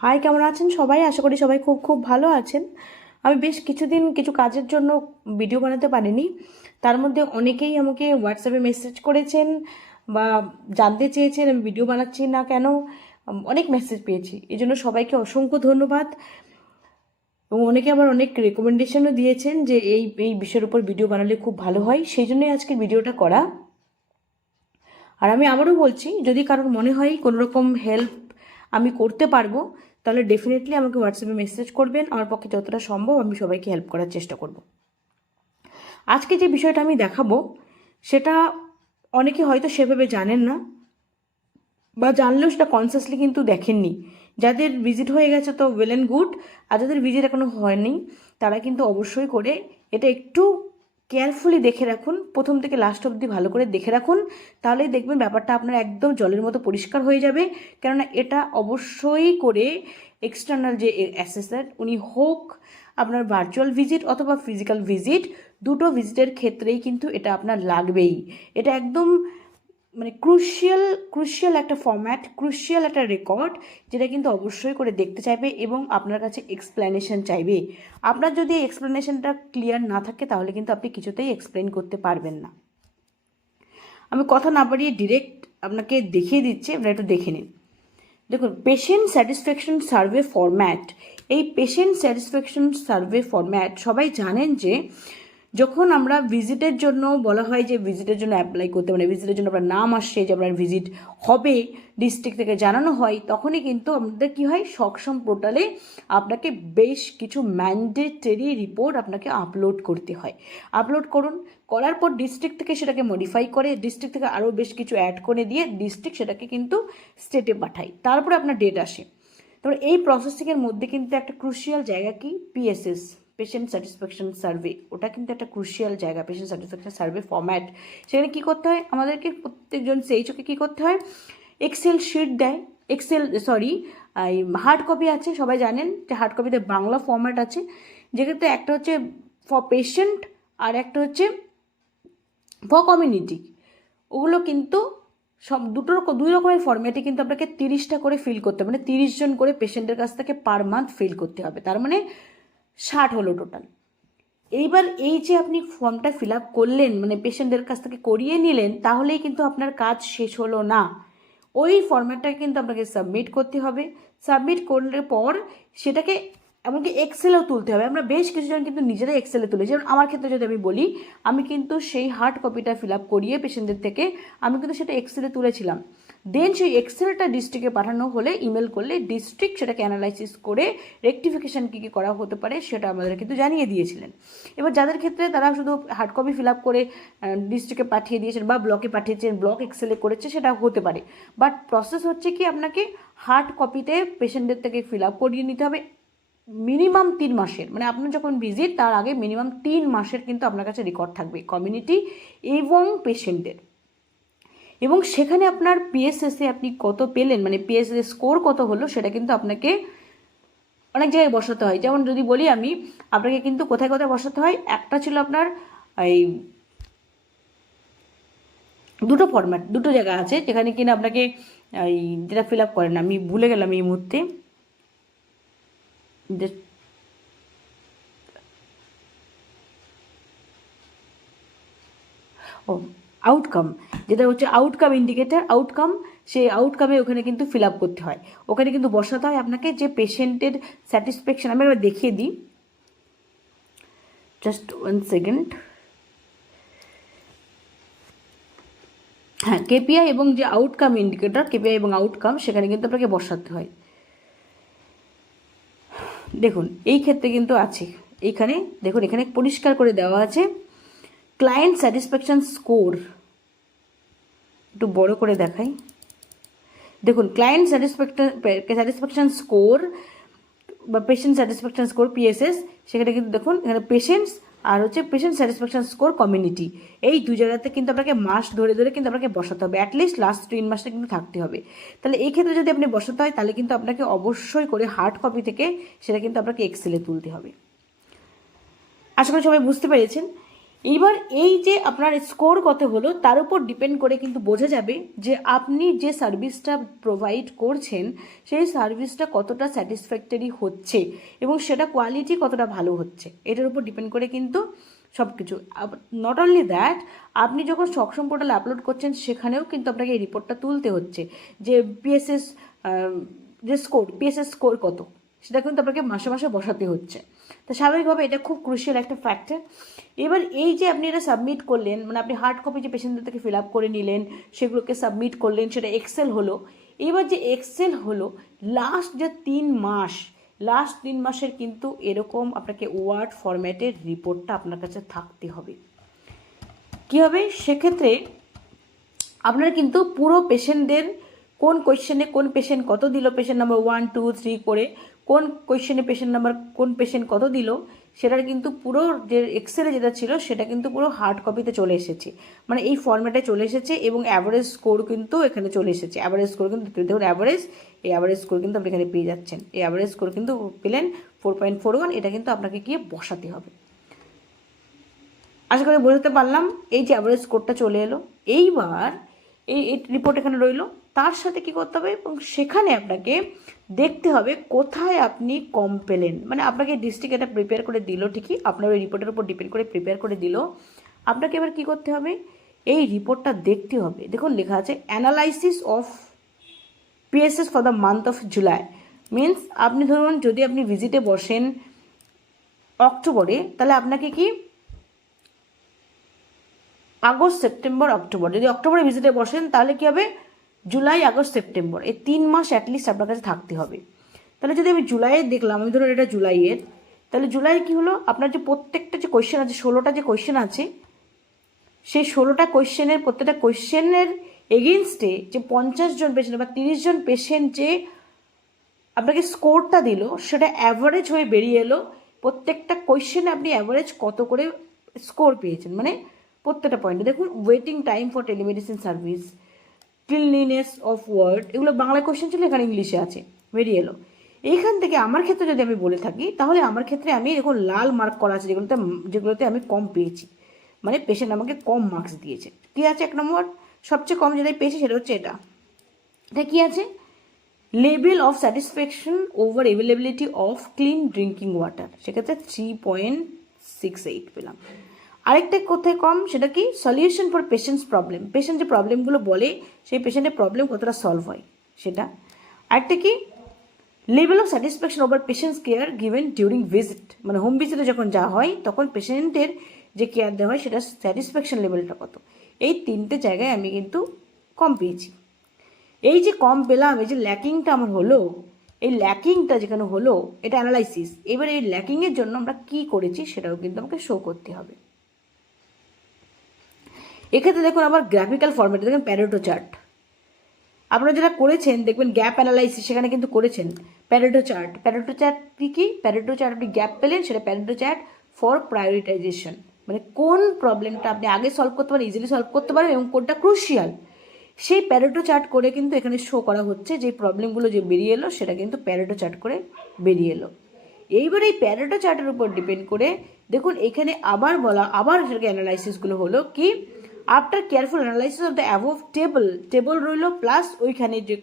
High, কেমন আছেন সবাই? আশা করি সবাই খুব খুব ভালো আছেন। আমি বেশ কিছুদিন কিছু কাজের জন্য ভিডিও বানাতে পারিনি। তার মধ্যে অনেকেই আমাকে হোয়াটসঅ্যাপে মেসেজ করেছেন বা জানতে চেয়েছেন আমি ভিডিও বানাচ্ছি না কেন। অনেক মেসেজ পেয়েছি, এই জন্য সবাইকে অসংখ্য ধন্যবাদ। এবং অনেকে আবার অনেক রেকমেন্ডেশনও দিয়েছেন যে এই এই বিষয়ের উপর ভিডিও বানালে খুব ভালো হয়, সেই জন্যই আজকে ভিডিওটা করা। আর আমি আবারও বলছি, যদি কারোর মনে হয় কোনো রকম হেল্প আমি করতে পারবো, তাহলে ডেফিনেটলি আমাকে হোয়াটসঅ্যাপে মেসেজ করবেন। আমার পক্ষে যতটা সম্ভব আমি সবাইকে হেল্প করার চেষ্টা করব। আজকে যে বিষয়টা আমি দেখাবো সেটা অনেকে হয়তো সেভাবে জানেন না, বা জানলেও সেটা কনসিয়াসলি কিন্তু দেখেননি। যাদের ভিজিট হয়ে গেছে তো ওয়েল অ্যান্ড গুড, আর যাদের ভিজিট এখনও হয়নি তারা কিন্তু অবশ্যই করে এটা একটু কেয়ারফুলি দেখে রাখুন, প্রথম থেকে লাস্ট অবধি ভালো করে দেখে রাখুন। তাহলেই দেখবেন ব্যাপারটা আপনার একদম জলের মতো পরিষ্কার হয়ে যাবে। কেননা এটা অবশ্যই করে এক্সটার্নাল যে অ্যাসেসর উনি হোক, আপনার ভার্চুয়াল ভিজিট অথবা ফিজিক্যাল ভিজিট, দুটো ভিজিটের ক্ষেত্রেই কিন্তু এটা আপনার লাগবেই। এটা একদম মানে ক্রুশিয়াল একটা ফরম্যাট, ক্রুশিয়াল একটা রেকর্ড, যেটা কিন্তু অবশ্যই করে দেখতে চাইবে এবং আপনার কাছে এক্সপ্লেনেশন চাইবে। আপনার যদি এক্সপ্লেনেশনটা ক্লিয়ার না থাকে তাহলে কিন্তু আপনি কিছুতেই এক্সপ্লেন করতে পারবেন না। আমি কথা না বাড়িয়ে ডিরেক্ট আপনাকে দেখিয়ে দিচ্ছি, আপনারা একটু দেখে নিন। দেখুন, পেশেন্ট স্যাটিসফ্যাকশন সার্ভে ফরম্যাট। এই পেশেন্ট স্যাটিসফ্যাকশন সার্ভে ফরম্যাট সবাই জানেন যে যখন আমরা ভিজিটের জন্য বলা হয় যে ভিজিটের জন্য অ্যাপ্লাই করতে, মানে ভিজিটের জন্য আপনার নাম আসছে যে আপনার ভিজিট হবে, ডিস্ট্রিক্ট থেকে জানানো হয়, তখনই কিন্তু আমাদের কী হয়, সক্ষম পোর্টালে আপনাকে বেশ কিছু ম্যান্ডেটরি রিপোর্ট আপনাকে আপলোড করতে হয়। আপলোড করুন, করার পর ডিস্ট্রিক্ট থেকে সেটাকে মডিফাই করে, ডিস্ট্রিক্ট থেকে আরও বেশ কিছু অ্যাড করে দিয়ে ডিস্ট্রিক্ট সেটাকে কিন্তু স্টেটে পাঠায়, তারপরে আপনার ডেট আসে। তারপরে এই প্রসেসিংয়ের মধ্যে কিন্তু একটা ক্রুশিয়াল জায়গা কি, পিএসএস, পেশেন্ট স্যাটিসফ্যাকশন সার্ভে, ওটা কিন্তু একটা ক্রুশিয়াল জায়গা, পেশেন্ট স্যাটিসফ্যাকশন সার্ভে ফরম্যাট। সেখানে কী করতে হয় আমাদেরকে, প্রত্যেকজন সেইচকে কী করতে হয়, এক্সেল শিট দেয়, এই হার্ড কপি আছে, সবাই জানেন যে হার্ড কপিতে বাংলা ফরম্যাট আছে, যেক্ষেত্রে একটা হচ্ছে ফর পেশেন্ট আর একটা হচ্ছে ফর কমিউনিটি। ওগুলো কিন্তু সব দুই রকমের ফর্ম্যাটে কিন্তু আপনাকে 30টা করে ফিল করতে হবে, মানে 30 জন করে পেশেন্টের কাছ থেকে পার মান্থ ফিল করতে হবে, তার মানে 60 হলো টোটাল। এইবার এই যে আপনি ফর্মটা ফিল আপ করলেন, মানে পেশেন্টের কাছ থেকে করিয়ে নিলেন, তাহলেই কিন্তু আপনার কাজ শেষ হলো না। ওই ফর্ম্যাটটাকে কিন্তু আপনাকে সাবমিট করতে হবে। সাবমিট করলে পর সেটাকে এমনকি এক্সেলেও তুলতে হবে। আমরা বেশ কিছুজন কিন্তু নিজেরাই এক্সেলে তুলি, যেমন আমার ক্ষেত্রে যদি আমি বলি, আমি কিন্তু সেই হার্ড কপিটা ফিল আপ করিয়ে পেশেন্টদের থেকে আমি কিন্তু সেটা এক্সেলে তুলেছিলাম। দেন সেই এক্সেলটা ডিস্ট্রিক্টে পাঠানো হলে, ইমেল করলে ডিস্ট্রিক্ট সেটাকে অ্যানালাইসিস করে রেকটিফিকেশান কী কী করা হতে পারে সেটা আমাদের কিন্তু জানিয়ে দিয়েছিলেন। এবার যাদের ক্ষেত্রে তারা শুধু হার্ড কপি ফিল আপ করে ডিস্ট্রিক্টে পাঠিয়ে দিয়েছেন বা ব্লকে পাঠিয়েছেন, ব্লক এক্সেলে করেছে, সেটা হতে পারে। বাট প্রসেস হচ্ছে কি, আপনাকে হার্ড কপিতে পেশেন্টদের থেকে ফিল আপ করিয়ে নিতে হবে মিনিমাম 3 মাসের, মানে আপনার যখন ভিজিট তার আগে মিনিমাম 3 মাসের কিন্তু আপনার কাছে রেকর্ড থাকবে কমিউনিটি এবং পেশেন্টের। এবং সেখানে আপনার পিএসএসে আপনি কত পেলেন, মানে পিএসএস স্কোর কত হলো, সেটা কিন্তু আপনাকে অনেক জায়গায় বসাতে হয়। যেমন যদি বলি আমি, আপনাকে কিন্তু কোথায় কোথায় বসাতে হয়, একটা ছিল আপনার এই দুটো জায়গা আছে যেখানে কিনা আপনাকে এই যেটা ফিল আপ করেন, আমি ভুলে গেলাম এই মুহূর্তে, ও আউটকাম, যেটা হচ্ছে আউটকাম ইন্ডিকেটার, আউটকাম, সেই আউটকামে ওখানে কিন্তু ফিল আপ করতে হয়। ওখানে কিন্তু বসাতে হয় আপনাকে যে পেশেন্টের স্যাটিসফ্যাকশন। আমি একবার দেখিয়ে দিই, জাস্ট 1 সেকেন্ড। হ্যাঁ, কেপিআই এবং যে আউটকাম ইন্ডিকেটর, কেপিআই এবং আউটকাম, সেখানে কিন্তু আপনাকে বসাতে হয়। দেখুন এই ক্ষেত্রে কিন্তু আছে, এইখানে দেখুন, এখানে পরিষ্কার করে দেওয়া আছে ক্লায়েন্ট স্যাটিসফ্যাকশন স্কোর। একটু বড় করে দেখাই, দেখুন ক্লায়েন্ট স্যাটিসফ্যাকশন স্কোর বা পেশেন্ট স্যাটিসফ্যাকশন স্কোর, পিএসএস, সেখানে কিন্তু দেখুন এখানে পেশেন্টস আর হচ্ছে পেশেন্ট স্যাটিসফ্যাকশন স্কোর কমিউনিটি, এই দুই জায়গাতে কিন্তু আপনাকে মাস ধরে ধরে কিন্তু আপনাকে বসাতে হবে, অ্যাটলিস্ট লাস্ট 3 মাসে কিন্তু থাকতে হবে। তাহলে এই ক্ষেত্রে যদি আপনি বসাতে হয় তাহলে কিন্তু আপনাকে অবশ্যই করে হার্ড কপি থেকে সেটা কিন্তু আপনাকে এক্সেলে তুলতে হবে। আশা করি সবাই বুঝতে পেরেছেন। এইবার এই যে আপনার স্কোর কত হলো তার উপর ডিপেন্ড করে কিন্তু বোঝা যাবে যে আপনি যে সার্ভিসটা প্রোভাইড করছেন সেই সার্ভিসটা কতটা স্যাটিসফ্যাক্টরি হচ্ছে এবং সেটা কোয়ালিটি কতটা ভালো হচ্ছে, এটার উপর ডিপেন্ড করে কিন্তু সব কিছু। নট অনলি দ্যাট, আপনি যখন সক্ষম পোর্টালে আপলোড করছেন সেখানেও কিন্তু আপনাকে এই রিপোর্টটা তুলতে হচ্ছে যে পিএসএস যে স্কোর, পিএসএস স্কোর কত, সেটা কিন্তু আপনাকে মাসে মাসে বসাতে হচ্ছে। তো স্বাভাবিকভাবে এটা খুব ক্রুশিয়াল একটা ফ্যাক্টর। এবার এই যে আপনি এটা সাবমিট করলেন, মানে আপনি হার্ড কপি যে পেশেন্টদের থেকে ফিল আপ করে নিলেন, সেগুলোকে সাবমিট করলেন, সেটা এক্সেল হলো। এবার যে এক্সেল হলো, লাস্ট যে 3 মাসের কিন্তু এরকম আপনাকে ওয়ার্ড ফরম্যাটের রিপোর্টটা আপনার কাছে থাকতে হবে। কী হবে সেক্ষেত্রে, আপনার কিন্তু পুরো পেশেন্টদের কোন কোয়েশ্চেনে কোন পেশেন্ট কত দিল, পেশেন্ট নাম্বার 1 2 3 করে কোন কোয়েশ্চেনে পেশেন্ট নাম্বার কোন পেশেন্ট কত দিল, সেটার কিন্তু পুরো যে এক্সেলে যেটা ছিল সেটা কিন্তু পুরো হার্ড কপিতে চলে এসেছে, মানে এই ফরম্যাটে চলে এসেছে। এবং অ্যাভারেজ স্কোর কিন্তু এখানে চলে এসেছে। অ্যাভারেজ স্কোর কিন্তু দেখুন অ্যাভারেজ, এই অ্যাভারেজ স্কোর কিন্তু আপনি এখানে পেয়ে যাচ্ছেন। এই অ্যাভারেজ স্কোর কিন্তু পেলেন 4.41, এটা কিন্তু আপনাকে গিয়ে বসাতে হবে। আশা করি বোঝাতে পারলাম। এই যে অ্যাভারেজ স্কোরটা চলে এলো, এইবার এই রিপোর্ট এখানে রইলো, তার সাথে কি করতে হবে এবং সেখানে আপনাকে দেখতে হবে কোথায় আপনি কম পেলেন। মানে আপনাকে ডিস্ট্রিক্ট এটা প্রিপেয়ার করে দিল ঠিকই, আপনার ওই রিপোর্টের উপর ডিপেন্ড করে প্রিপেয়ার করে দিল। আপনাকে এবার কি করতে হবে, এই রিপোর্টটা দেখতে হবে। দেখুন লেখা আছে analysis of PSS for the month of July. Means আপনি ধরুন যদি আপনি ভিজিটে বসেন অক্টোবরে, তাহলে আপনাকে কি আগস্ট সেপ্টেম্বর অক্টোবর, যদি অক্টোবরে ভিজিটে বসেন তাহলে কী হবে, জুলাই আগস্ট সেপ্টেম্বর, এই 3 মাস অ্যাটলিস্ট আপনার কাছে থাকতে হবে। তাহলে যদি আমি জুলাইয়ের দেখলাম, আমি ধরুন এটা জুলাইয়ের, তাহলে জুলাই কী হলো, আপনার যে প্রত্যেকটা যে কোয়েশ্চেন আছে, 16টা যে কোয়েশ্চেন আছে, সেই 16টা কোয়েশ্চেনের প্রত্যেকটা কোয়েশ্চেনের এগেনস্টে যে 50 জন পেশেন্ট বা 30 জন পেশেন্ট যে আপনাকে স্কোরটা দিল, সেটা অ্যাভারেজ হয়ে বেরিয়ে এলো। প্রত্যেকটা কোয়েশ্চেনে আপনি অ্যাভারেজ কত করে স্কোর পেয়েছেন, মানে প্রত্যেকটা পয়েন্টে দেখুন waiting time for telemedicine service, cleanliness of ward, এগুলো বাংলা কোয়েশ্চেন ছিল, এখানে ইংলিশে আছে, বেরিয়ে এলো। এইখান থেকে আমার ক্ষেত্রে যদি আমি বলে থাকি, তাহলে আমার ক্ষেত্রে আমি এরকম লাল মার্ক করা আছে যেগুলোতে আমি কম পেয়েছি, মানে পেশেন্ট আমাকে কম মার্কস দিয়েছে। কী আছে 1 নম্বর, সবচেয়ে কম যেটাই পেয়েছি সেটা হচ্ছে এটা কী আছে, level of satisfaction over availability of clean drinking water, সেক্ষেত্রে 3.68 পেলাম। আরেকটা কোথায় কম, সেটা কি solution for patients problem, patient যে প্রবলেমগুলো বলে সেই পেশেন্টের প্রবলেম কতটা সলভ হয় সেটা। আরেকটা কি level of satisfaction over patients care given during visit, মানে হোম ভিজিটে যখন যাওয়া হয় তখন পেশেন্টের যে কেয়ার দেওয়া হয় সেটা স্যাটিসফ্যাকশন লেভেলটা কত। এই 3টে জায়গায় আমি কিন্তু কম পেয়েছি। এই যে কম পেলাম, এই যে ল্যাকিংটা আমার হলো, এই ল্যাকিংটা যেখানে হলো এটা অ্যানালাইসিস। এবার এই ল্যাকিংয়ের জন্য আমরা কী করেছি সেটাও কিন্তু আমাকে শো করতে হবে। এক্ষেত্রে দেখুন আবার গ্রাফিক্যাল ফরম্যাটে দেখুন প্যারেটো চার্ট, আপনারা যেটা করেছেন দেখবেন গ্যাপ অ্যানালাইসিস সেখানে কিন্তু করেছেন প্যারেটো চার্ট। প্যারেটো চার্ট কী, প্যারেটো চার্ট আপনি গ্যাপ পেলেন, সেটা প্যারেটো চার্ট ফর প্রায়োরিটাইজেশন, মানে কোন প্রবলেমটা আপনি আগে সলভ করতে পারেন, ইজিলি সলভ করতে পারেন এবং কোনটা ক্রুশিয়াল, সেই প্যারেটো চার্ট করে কিন্তু এখানে শো করা হচ্ছে যে প্রবলেমগুলো যে বেরিয়ে এলো সেটা কিন্তু প্যারেটো চার্ট করে বেরিয়ে এলো। এইবার এই প্যারেটো চার্টের উপর ডিপেন্ড করে দেখুন এখানে আবার বলা, আবার সেটাকে অ্যানালাইসিসগুলো হলো কি, after careful analysis of the above table রইলো প্লাস ওইখানে যে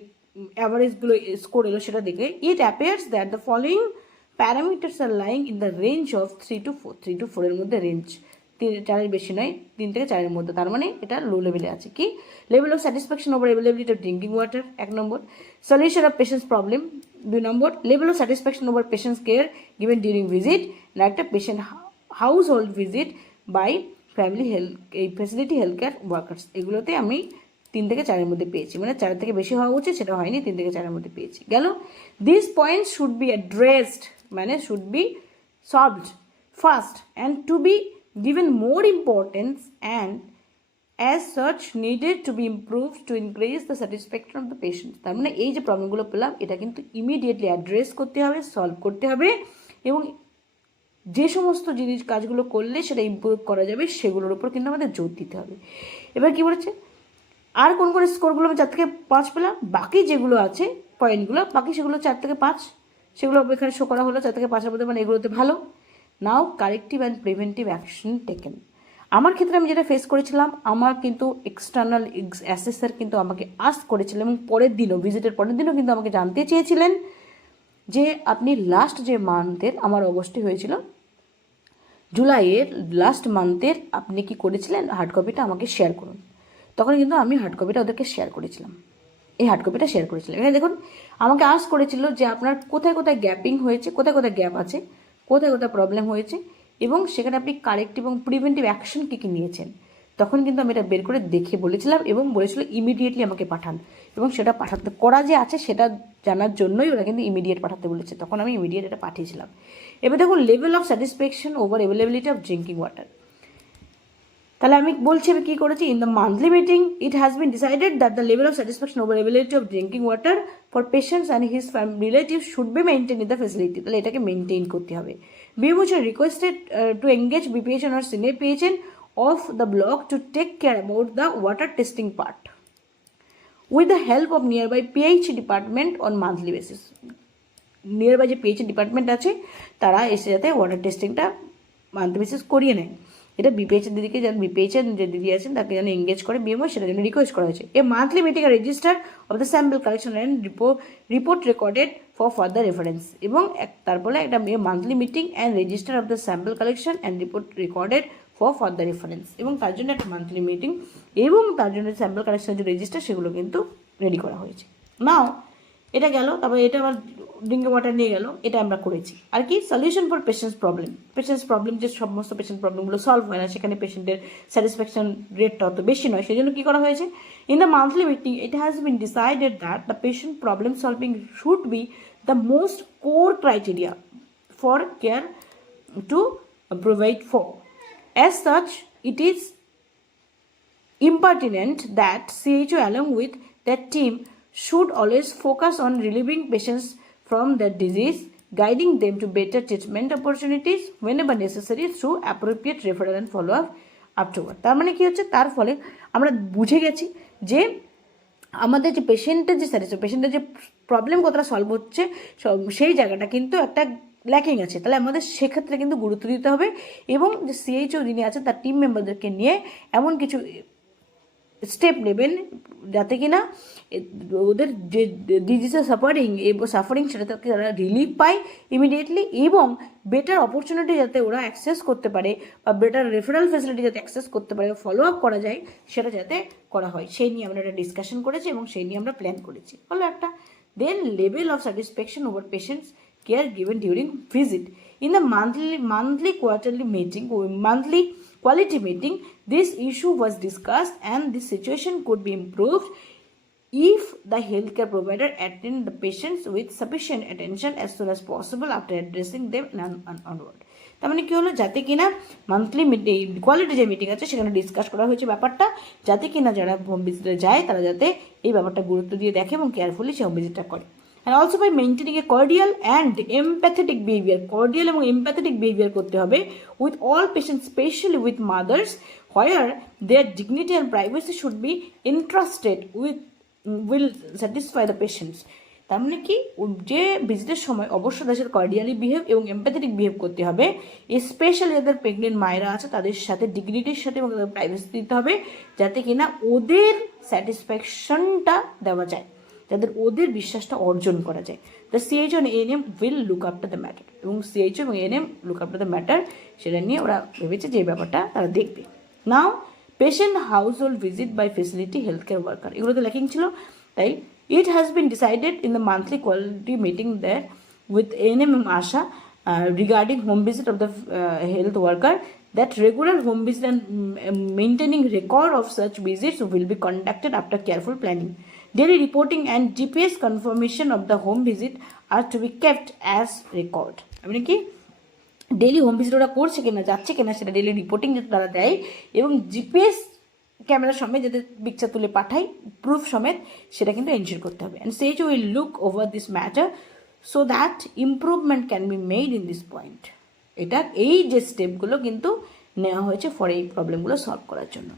অ্যাভারেজগুলো স্কোর এলো সেটা দেখে, it appears that the following parameters are lying in the range of 3 to 4, 3 to 4 range, 4 বেশি নয়, 3 থেকে 4 মধ্যে, তার মানে এটা লো লেভেলে আছে। কি level of satisfaction over availability of drinking water 1 number, solution of patients problem 2 number, level of satisfaction over patients care given during visit, না একটা patient house hold visit by family health, এই ফ্যাসিলিটি হেলথ কেয়ার ওয়ার্কার্স, এগুলোতে আমি 3 থেকে 4 মধ্যে পেয়েছি, মানে 4 থেকে বেশি হওয়া উচিত, সেটা হয়নি, 3 থেকে 4 মধ্যে পেয়েছি। গেল, this points should be addressed, মানে should be solved first and to be given more importance and as such needed to be improved to increase the satisfaction of the patient। তার মানে এই যে প্রবলেমগুলো পেলাম এটা কিন্তু ইমিডিয়েটলি অ্যাড্রেস করতে হবে, সলভ করতে হবে এবং যে সমস্ত কাজগুলো করলে সেটা ইমপ্রুভ করা যাবে সেগুলোর উপর কিন্তু আমাদের জোর দিতে হবে। এবার কি বলেছে, আর কোন কোন স্কোরগুলো আমি 4 থেকে 5 পেলাম, বাকি যেগুলো আছে পয়েন্টগুলো বাকি সেগুলো 4 থেকে 5, সেগুলো এখানে শো করা হলো 4 থেকে 5-এর মধ্যে, মানে এগুলোতে ভালো। Now corrective and preventive action taken. আমার ক্ষেত্রে আমি যেটা ফেস করেছিলাম, আমার কিন্তু এক্সটার্নাল অ্যাসেসর কিন্তু আমাকে আস্ক করেছিলেন এবং পরের দিনও, ভিজিটের পরের দিনও কিন্তু আমাকে জানতে চেয়েছিলেন যে আপনি লাস্ট যে মান্থের, আমার অগস্টে হয়েছিল, জুলাইয়ের লাস্ট মান্থের আপনি কি করেছিলেন হার্ড কপিটা আমাকে শেয়ার করুন। তখন কিন্তু আমি হার্ড কপিটা ওদেরকে শেয়ার করেছিলাম, এই হার্ড কপিটা শেয়ার করেছিলাম। এখানে দেখুন আমাকে আস্ক করেছিল যে আপনার কোথায় কোথায় গ্যাপিং হয়েছে, কোথায় কোথায় গ্যাপ আছে, কোথায় কোথায় প্রবলেম হয়েছে, এবং সেখানে আপনি কারেক্ট এবং প্রিভেন্টিভ অ্যাকশন কী কী নিয়েছেন। তখন কিন্তু আমি এটা বের করে দেখে বলেছিলাম এবং বলেছিল ইমিডিয়েটলি আমাকে পাঠান, এবং সেটা পাঠাতে করা যে আছে সেটা জানার জন্যই ওরা কিন্তু ইমিডিয়েট পাঠাতে বলেছে। তখন আমি ইমিডিয়েট এটা পাঠিয়েছিলাম। এবার দেখুন level of satisfaction over availability of drinking water. তাহলে আমি বলছি আমি কী করেছি, in the monthly meeting it has been decided that the level of satisfaction over availability of drinking water for patients and his relative should be maintain in the facility. তাহলে এটাকে maintain করতে হবে। BMHO requested to engage BPHN or senior PHN of the block to take care about the water testing part with the help of nearby PH department on monthly basis. Nearby যে PH department আছে তারা এসে যাতে water টেস্টিংটা monthly basis করিয়ে নেয়। এটা BPH দিদিকে যেন BPH যে দিদি আছেন তাকে যেন এঙ্গেজ করে BMO, সেটা জন্য রিকোয়েস্ট করা হয়েছে। এ মান্থলি মিটিং আর register of the sample collection and report recorded for further reference. এবং তারপরে একটা monthly meeting and register of the sample collection and report recorded for further reference, এবং তার জন্য একটা মান্থলি মিটিং এবং তার জন্য স্যাম্পল কালেকশনের যে রেজিস্টার সেগুলো কিন্তু রেডি করা হয়েছে। নাও এটা গেল, তারপরে এটা আবার ড্রিঙ্কিং ওয়াটার নিয়ে গেল, এটা আমরা করেছি। আর কি সলিউশন ফর পেশেন্টস প্রবলেম, যে সমস্ত পেশেন্ট প্রবলেমগুলো সলভ হয় না, সেখানে পেশেন্টের স্যাটিসফ্যাকশন রেটটা অত বেশি নয়, সেই জন্য কী করা হয়েছে, in the monthly meeting it has been decided that the patient problem solving should be the most core criteria for care to provide for. As such it is impertinent that CHO along with their team should always focus on relieving patients from their disease, guiding them to better treatment opportunities whenever necessary through appropriate referral and follow-up afterward. তার মানে কি হচ্ছে, তার ফলে আমরা বুঝে গেছি যে আমাদের যে পেশেন্টের যে পেশেন্টের যে প্রবলেম কতটা সলভ হচ্ছে সেই জায়গাটা কিন্তু একটা ল্যাকিং আছে। তাহলে আমাদের সেক্ষেত্রে কিন্তু গুরুত্ব দিতে হবে, এবং যে CHO যিনি আছেন তার টিম মেম্বারদেরকে নিয়ে এমন কিছু স্টেপ নেবেন যাতে কিনা ওদের যে ডিজিজে সাফারিং সেটা থেকে তারা রিলিফ পায় ইমিডিয়েটলি, এবং বেটার অপরচুনিটি যাতে ওরা অ্যাক্সেস করতে পারে বা বেটার রেফারেল ফেসিলিটি যাতে অ্যাক্সেস করতে পারে, ফলো আপ করা যায়, সেটা যাতে করা হয়, সেই নিয়ে আমরা একটা ডিসকাশন করেছি এবং সেই নিয়ে আমরা প্ল্যান করেছি। হলো একটা। Then level of satisfaction over patients care given during visit. In the monthly quarterly meeting, monthly quality meeting, this issue was discussed and this situation could be improved if the healthcare provider attend the patients with sufficient attention as soon as possible after addressing them onward. তার মানে কী হলো, যাতে কিনা monthly meeting quality যে meeting আছে সেখানে discuss করা হয়েছে ব্যাপারটা, যাতে কিনা যারা হোম ভিজিটে যায় তারা যাতে এই ব্যাপারটা গুরুত্ব দিয়ে দেখে এবং কেয়ারফুলি সে হোম ভিজিটটা করে। And also by maintaining a cordial and empathetic behavior, cordial এবং empathetic behavior করতে হবে with all patients, especially with mothers, where their dignity and privacy should be entrusted with will satisfy the patients. তার মানে কি, যে ভিজিটের সময় অবশ্যই তাদের সাথে কর্ডিয়ালি বিহেভ এবং এম্প্যাথেটিক বিহেভ করতে হবে, স্পেশালি যাদের প্রেগনেন্ট মায়েরা আছে তাদের সাথে ডিগনিটির সাথে এবং তাদের প্রাইভেসি দিতে হবে, যাতে কিনা ওদের স্যাটিসফ্যাকশনটা দেওয়া যায়, যাদের ওদের বিশ্বাসটা অর্জন করা যায়। The CHO and ANM will look after the matter, এবং CHO এবং ANM look after the matter, সেটা নিয়ে ওরা ভেবেছে যে এই ব্যাপারটা তারা দেখবে। Now patient house hold visit by facility health care worker, এগুলো তো ল্যাকিং ছিল। তাই it has been decided in the monthly quality meeting that with ANM and ASHA regarding home visit of the health worker that regular home visit and maintaining record of such visits will be conducted after careful planning. Daily reporting and GPS confirmation of the home visit are to be kept as record. মানে কি, daily home visit ওরা করছে কিনা, যাচ্ছে কিনা, সেটা daily reporting যাতে তারা দেয়, এবং GPS ক্যামেরার সমেত যাতে পিকচার তুলে পাঠায় প্রুফ সমেত, সেটা কিন্তু এনশিওর করতে হবে। And CHO will look over this matter so that improvement can be made in this point. এটা এই যে স্টেপগুলো কিন্তু নেওয়া হয়েছে ফর এই প্রবলেমগুলো সলভ করার জন্য।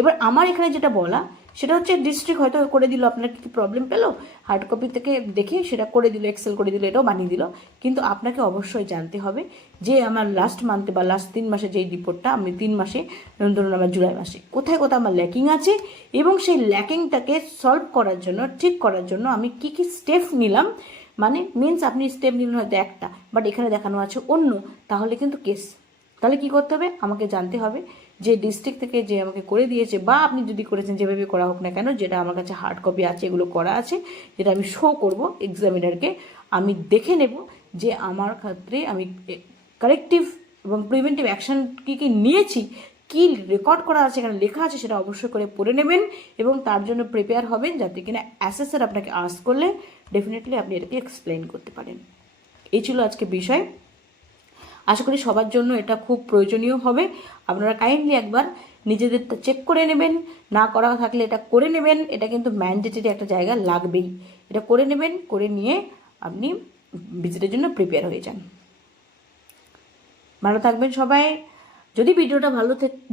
এবার আমার এখানে যেটা বলা সেটা হচ্ছে ডিস্ট্রিক্ট হয়তো করে দিল, আপনার কি প্রবলেম পেলো, হার্ড কপি থেকে দেখে সেটা করে দিল, এক্সেল করে দিল, এটাও বানিয়ে দিল। কিন্তু আপনাকে অবশ্যই জানতে হবে যে আমার লাস্ট মান্থে বা লাস্ট 3 মাসে যেই রিপোর্টটা, আমি 3 মাসে, ধরুন আমার জুলাই মাসে কোথায় কোথায় আমার ল্যাকিং আছে, এবং সেই ল্যাকিংটাকে সলভ করার জন্য, ঠিক করার জন্য আমি কি কি স্টেপ নিলাম। মানে মিনস আপনি স্টেপ নিলেন হয়তো একটা, বাট এখানে দেখানো আছে অন্য, তাহলে কিন্তু কেস। তাহলে কি করতে হবে, আমাকে জানতে হবে যে ডিস্ট্রিক্ট থেকে যে আমাকে করে দিয়েছে, বা আপনি যদি করেছেন যেভাবে করা হোক না কেন, যেটা আমার কাছে হার্ড কপি আছে, এগুলো করা আছে, যেটা আমি শো করব এক্সামিনারকে, আমি দেখে নেব যে আমার ক্ষেত্রে আমি কারেক্টিভ এবং প্রিভেন্টিভ অ্যাকশন কী কী নিয়েছি, কী রেকর্ড করা আছে, এখানে লেখা আছে, সেটা অবশ্যই করে পড়ে নেবেন এবং তার জন্য প্রিপেয়ার হবেন, যাতে কিনা অ্যাসেসর আপনাকে আস্ক করলে ডেফিনেটলি আপনি এটাকে এক্সপ্লেন করতে পারেন। এই ছিল আজকে বিষয়। আশা করি সবার জন্য এটা খুব প্রয়োজনীয় হবে। আপনারা কাইন্ডলি একবার নিজেদেরটা চেক করে নেবেন, না করা থাকলে এটা করে নেবেন। এটা কিন্তু ম্যান্ডেটরি একটা জায়গা লাগবেই, এটা করে নেবেন, করে নিয়ে আপনি ভিজিটের জন্য প্রিপেয়ার হয়ে যান। ভালো থাকবেন সবাই। যদি ভিডিওটা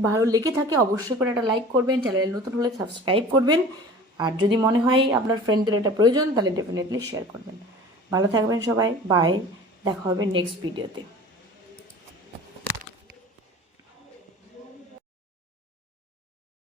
ভালো লেগে থাকে অবশ্যই করে একটা লাইক করবেন, চ্যানেলে নতুন হলে সাবস্ক্রাইব করবেন, আর যদি মনে হয় আপনার ফ্রেন্ডদের এটা প্রয়োজন তাহলে ডেফিনেটলি শেয়ার করবেন। ভালো থাকবেন সবাই, বাই, দেখা হবে নেক্সট ভিডিওতে।